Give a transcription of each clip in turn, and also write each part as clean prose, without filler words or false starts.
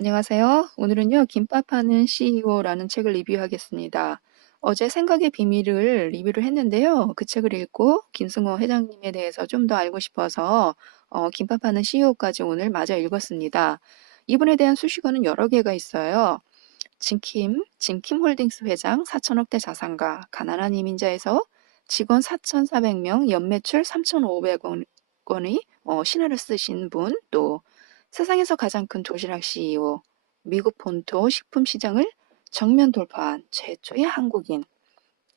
안녕하세요. 오늘은요, 김밥하는 CEO라는 책을 리뷰하겠습니다. 어제 생각의 비밀을 리뷰를 했는데요. 그 책을 읽고 김승호 회장님에 대해서 좀 더 알고 싶어서 김밥하는 CEO까지 오늘 마저 읽었습니다. 이분에 대한 수식어는 여러 개가 있어요. 짐킴 홀딩스 회장, 4천억대 자산가, 가난한 이민자에서 직원 4,400명, 연매출 3,500원의 신화를 쓰신 분, 또 세상에서 가장 큰 도시락 CEO, 미국 본토 식품 시장을 정면 돌파한 최초의 한국인.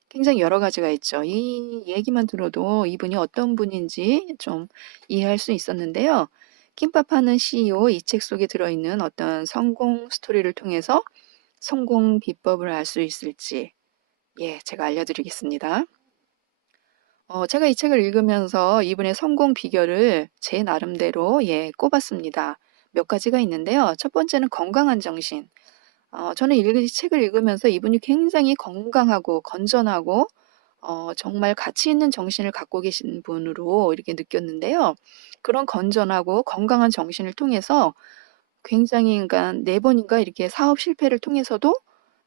굉장히 여러 가지가 있죠. 이 얘기만 들어도 이분이 어떤 분인지 좀 이해할 수 있었는데요. 김밥하는 CEO 이 책 속에 들어있는 어떤 성공 스토리를 통해서 성공 비법을 알 수 있을지, 제가 알려드리겠습니다. 제가 이 책을 읽으면서 이분의 성공 비결을 제 나름대로, 꼽았습니다. 몇 가지가 있는데요. 첫 번째는 건강한 정신. 저는 이 책을 읽으면서 이분이 굉장히 건강하고 건전하고, 정말 가치 있는 정신을 갖고 계신 분으로 이렇게 느꼈는데요. 그런 건전하고 건강한 정신을 통해서 굉장히, 그러니까 네 번인가 이렇게 사업 실패를 통해서도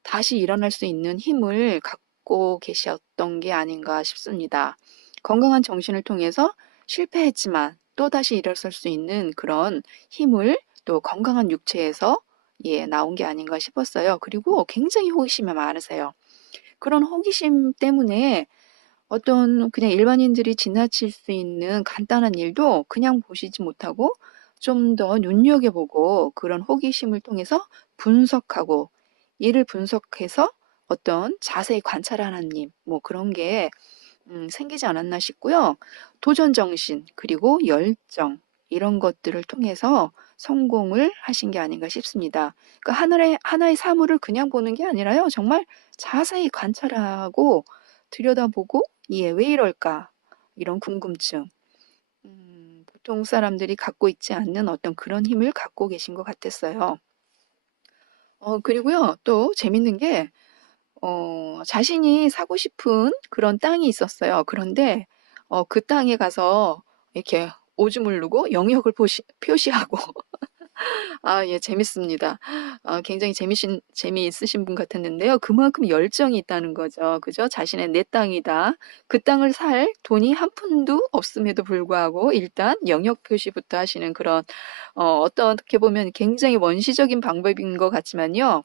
다시 일어날 수 있는 힘을 갖고 계셨던 게 아닌가 싶습니다. 건강한 정신을 통해서 실패했지만 또다시 일어설 수 있는 그런 힘을 또 건강한 육체에서 나온 게 아닌가 싶었어요. 그리고 굉장히 호기심이 많으세요. 그런 호기심 때문에 어떤 그냥 일반인들이 지나칠 수 있는 간단한 일도 그냥 보시지 못하고 좀 더 눈여겨보고 그런 호기심을 통해서 분석하고 이를 분석해서 어떤 자세히 관찰하는 님, 뭐 그런 게 생기지 않았나 싶고요. 도전 정신, 그리고 열정, 이런 것들을 통해서 성공을 하신 게 아닌가 싶습니다. 그 하나의 사물을 그냥 보는 게 아니라요. 정말 자세히 관찰하고 들여다보고, 왜 이럴까? 이런 궁금증. 보통 사람들이 갖고 있지 않는 어떤 그런 힘을 갖고 계신 것 같았어요. 그리고요, 또 재밌는 게, 자신이 사고 싶은 그런 땅이 있었어요. 그런데 그 땅에 가서 이렇게 오줌을 누고 영역을 표시하고 재밌습니다. 굉장히 재미있으신 분 같았는데요. 그만큼 열정이 있다는 거죠. 그죠? 자신의 내 땅이다. 그 땅을 살 돈이 한 푼도 없음에도 불구하고 일단 영역 표시부터 하시는 그런 어떻게 보면 굉장히 원시적인 방법인 것 같지만요.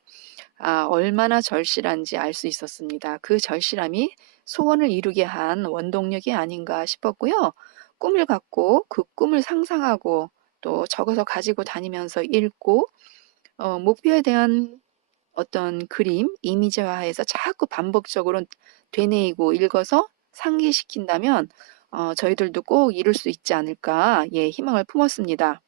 얼마나 절실한지 알 수 있었습니다. 그 절실함이 소원을 이루게 한 원동력이 아닌가 싶었고요. 꿈을 갖고 그 꿈을 상상하고 또 적어서 가지고 다니면서 읽고 목표에 대한 어떤 그림, 이미지화해서 자꾸 반복적으로 되뇌이고 읽어서 상기시킨다면 저희들도 꼭 이룰 수 있지 않을까, 희망을 품었습니다.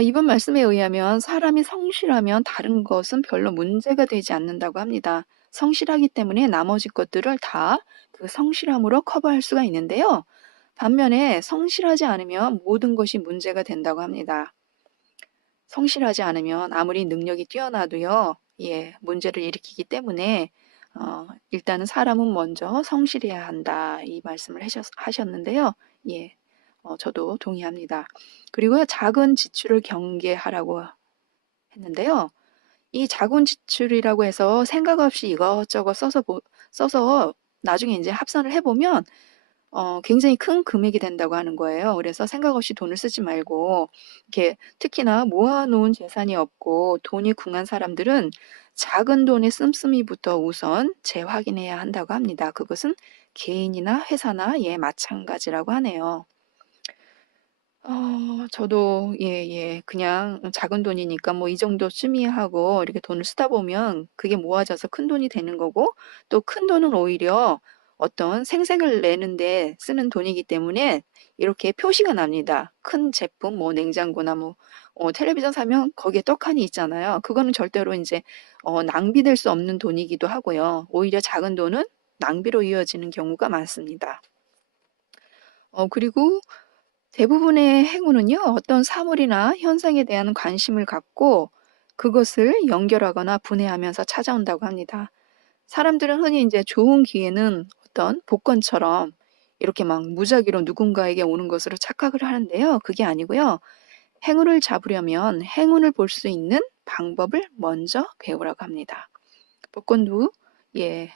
이번 말씀에 의하면 사람이 성실하면 다른 것은 별로 문제가 되지 않는다고 합니다. 성실하기 때문에 나머지 것들을 다 그 성실함으로 커버할 수가 있는데요. 반면에 성실하지 않으면 모든 것이 문제가 된다고 합니다. 성실하지 않으면 아무리 능력이 뛰어나도요, 문제를 일으키기 때문에 일단은 사람은 먼저 성실해야 한다. 이 말씀을 하셨는데요. 예, 저도 동의합니다. 그리고요, 작은 지출을 경계하라고 했는데요. 이 작은 지출이라고 해서 생각 없이 이것저것 써서 나중에 이제 합산을 해보면 굉장히 큰 금액이 된다고 하는 거예요. 그래서 생각 없이 돈을 쓰지 말고, 이렇게 특히나 모아놓은 재산이 없고 돈이 궁한 사람들은 작은 돈의 씀씀이부터 우선 재확인해야 한다고 합니다. 그것은 개인이나 회사나 마찬가지라고 하네요. 저도 그냥 작은 돈이니까 뭐 이 정도 취미하고 이렇게 돈을 쓰다 보면 그게 모아져서 큰 돈이 되는 거고 또 큰 돈은 오히려 어떤 생색을 내는데 쓰는 돈이기 때문에 이렇게 표시가 납니다. 큰 제품, 뭐 냉장고나 뭐 텔레비전 사면 거기에 떡하니 있잖아요. 그거는 절대로 이제 낭비될 수 없는 돈이기도 하고요. 오히려 작은 돈은 낭비로 이어지는 경우가 많습니다. 그리고 대부분의 행운은요, 어떤 사물이나 현상에 대한 관심을 갖고 그것을 연결하거나 분해하면서 찾아온다고 합니다. 사람들은 흔히 이제 좋은 기회는 어떤 복권처럼 이렇게 막 무작위로 누군가에게 오는 것으로 착각을 하는데요. 그게 아니고요. 행운을 잡으려면 행운을 볼 수 있는 방법을 먼저 배우라고 합니다. 복권도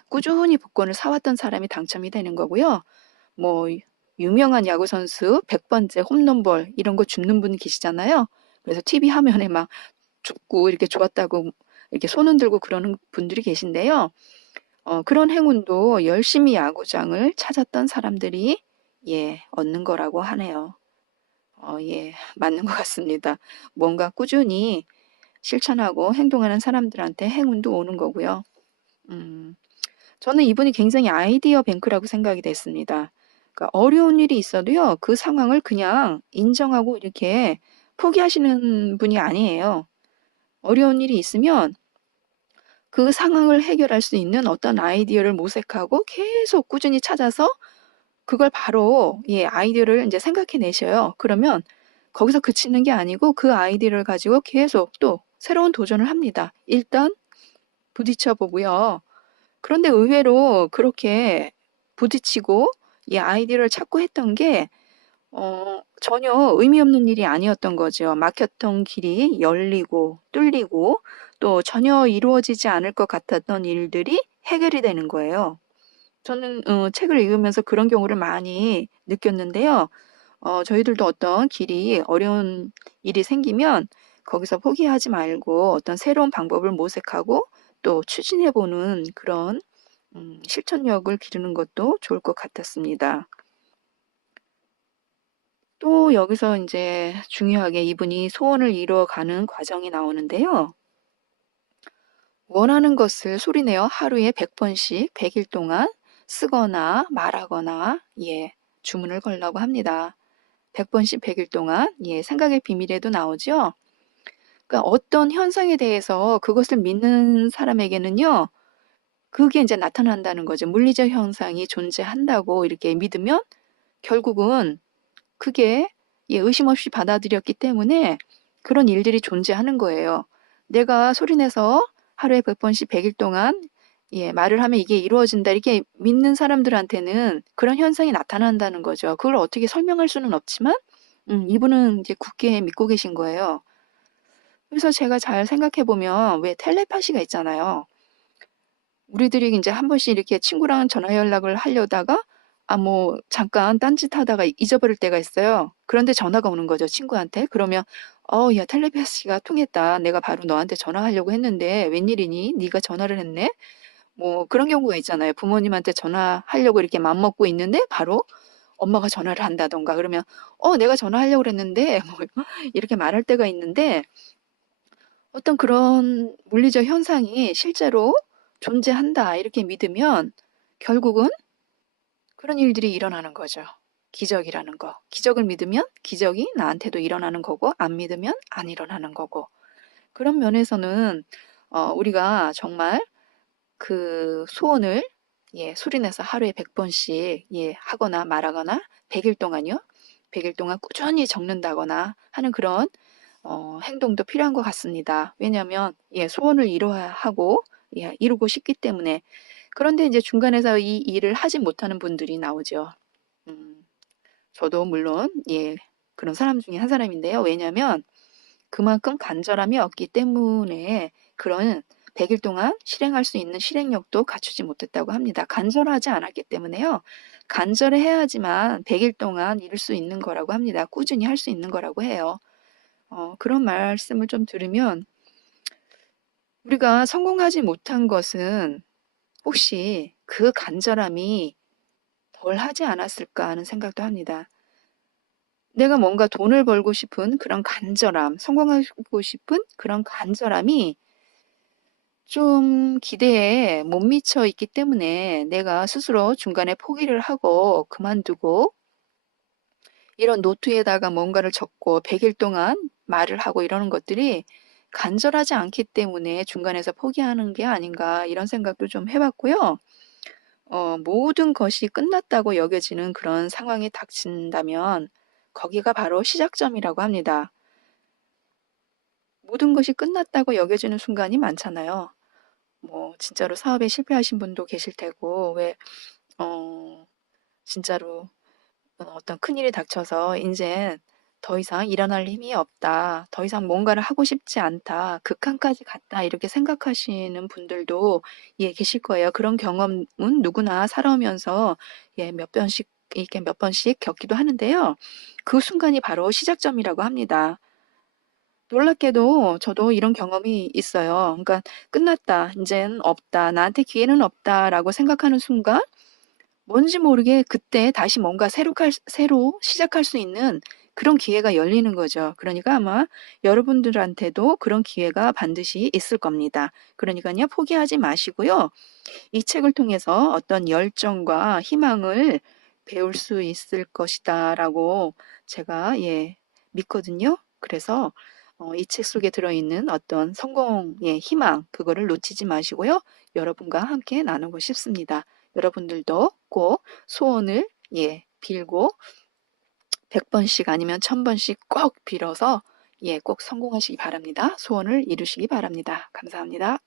꾸준히 복권을 사왔던 사람이 당첨이 되는 거고요. 뭐 유명한 야구 선수 100번째 홈런볼 이런 거 줍는 분 계시잖아요. 그래서 TV 화면에 막 죽고 이렇게 좋았다고 이렇게 손 흔들고 그러는 분들이 계신데요. 그런 행운도 열심히 야구장을 찾았던 사람들이 얻는 거라고 하네요. 맞는 것 같습니다. 뭔가 꾸준히 실천하고 행동하는 사람들한테 행운도 오는 거고요. 음, 저는 이분이 굉장히 아이디어 뱅크라고 생각이 됐습니다. 그러니까 어려운 일이 있어도요, 그 상황을 그냥 인정하고 이렇게 포기하시는 분이 아니에요. 어려운 일이 있으면 그 상황을 해결할 수 있는 어떤 아이디어를 모색하고 계속 꾸준히 찾아서 그걸 바로 아이디어를 이제 생각해 내셔요. 그러면 거기서 그치는 게 아니고 그 아이디어를 가지고 계속 또 새로운 도전을 합니다. 일단 부딪혀 보고요. 그런데 의외로 그렇게 부딪히고 이 아이디어를 찾고 했던 게 전혀 의미 없는 일이 아니었던 거죠. 막혔던 길이 열리고 뚫리고 또 전혀 이루어지지 않을 것 같았던 일들이 해결이 되는 거예요. 저는 책을 읽으면서 그런 경우를 많이 느꼈는데요. 저희들도 어떤 길이 어려운 일이 생기면 거기서 포기하지 말고 어떤 새로운 방법을 모색하고 또 추진해보는 그런 실천력을 기르는 것도 좋을 것 같았습니다. 또 여기서 이제 중요하게 이분이 소원을 이루어가는 과정이 나오는데요. 원하는 것을 소리내어 하루에 100번씩 100일 동안 쓰거나 말하거나 주문을 걸라고 합니다. 100번씩 100일 동안 생각의 비밀에도 나오죠. 그러니까 어떤 현상에 대해서 그것을 믿는 사람에게는요. 그게 이제 나타난다는 거죠. 물리적 현상이 존재한다고 이렇게 믿으면 결국은 그게 의심 없이 받아들였기 때문에 그런 일들이 존재하는 거예요. 내가 소리내서 하루에 100번씩 100일 동안 말을 하면 이게 이루어진다. 이렇게 믿는 사람들한테는 그런 현상이 나타난다는 거죠. 그걸 어떻게 설명할 수는 없지만 이분은 이제 굳게 믿고 계신 거예요. 그래서 제가 잘 생각해 보면 왜 텔레파시가 있잖아요. 우리들이 이제 한 번씩 이렇게 친구랑 전화 연락을 하려다가 뭐 잠깐 딴짓 하다가 잊어버릴 때가 있어요. 그런데 전화가 오는 거죠, 친구한테. 그러면 야, 텔레파시가 통했다. 내가 바로 너한테 전화하려고 했는데 웬일이니? 네가 전화를 했네. 뭐 그런 경우가 있잖아요. 부모님한테 전화하려고 이렇게 맘먹고 있는데 바로 엄마가 전화를 한다던가 그러면 내가 전화하려고 그랬는데 뭐 이렇게 말할 때가 있는데 어떤 그런 물리적 현상이 실제로 존재한다 이렇게 믿으면 결국은 그런 일들이 일어나는 거죠. 기적이라는 거. 기적을 믿으면 기적이 나한테도 일어나는 거고 안 믿으면 안 일어나는 거고. 그런 면에서는 우리가 정말 그 소원을 소리내서 하루에 100번씩 하거나 말하거나 100일 동안요. 100일 동안 꾸준히 적는다거나 하는 그런 행동도 필요한 것 같습니다. 왜냐하면 소원을 이루어야 하고 이루고 싶기 때문에 그런데 이제 중간에서 이 일을 하지 못하는 분들이 나오죠. 음, 저도 물론 그런 사람 중에 한 사람인데요. 왜냐하면 그만큼 간절함이 없기 때문에 그런 100일 동안 실행할 수 있는 실행력도 갖추지 못했다고 합니다. 간절하지 않았기 때문에요. 간절해야지만 100일 동안 이룰 수 있는 거라고 합니다. 꾸준히 할 수 있는 거라고 해요. 그런 말씀을 좀 들으면 우리가 성공하지 못한 것은 혹시 그 간절함이 덜 하지 않았을까 하는 생각도 합니다. 내가 뭔가 돈을 벌고 싶은 그런 간절함, 성공하고 싶은 그런 간절함이 좀 기대에 못 미쳐 있기 때문에 내가 스스로 중간에 포기를 하고 그만두고 이런 노트에다가 뭔가를 적고 100일 동안 말을 하고 이러는 것들이 간절하지 않기 때문에 중간에서 포기하는 게 아닌가 이런 생각도 좀 해봤고요. 모든 것이 끝났다고 여겨지는 그런 상황이 닥친다면 거기가 바로 시작점이라고 합니다. 모든 것이 끝났다고 여겨지는 순간이 많잖아요. 뭐 진짜로 사업에 실패하신 분도 계실 테고 왜 진짜로 어떤 큰일이 닥쳐서 이제 더 이상 일어날 힘이 없다. 더 이상 뭔가를 하고 싶지 않다. 극한까지 갔다. 이렇게 생각하시는 분들도 예, 계실 거예요. 그런 경험은 누구나 살아오면서 예, 몇 번씩 이렇게 몇 번씩 겪기도 하는데요. 그 순간이 바로 시작점이라고 합니다. 놀랍게도 저도 이런 경험이 있어요. 그러니까 끝났다. 이제는 없다. 나한테 기회는 없다라고 생각하는 순간 뭔지 모르게 그때 다시 뭔가 새로 시작할 수 있는 그런 기회가 열리는 거죠. 그러니까 아마 여러분들한테도 그런 기회가 반드시 있을 겁니다. 그러니까요, 포기하지 마시고요. 이 책을 통해서 어떤 열정과 희망을 배울 수 있을 것이다라고 제가 예, 믿거든요. 그래서 이 책 속에 들어있는 어떤 성공의 희망, 그거를 놓치지 마시고요. 여러분과 함께 나누고 싶습니다. 여러분들도 꼭 소원을 예, 빌고 100번씩 아니면 1000번씩 꼭 빌어서 예, 꼭 성공하시기 바랍니다. 소원을 이루시기 바랍니다. 감사합니다.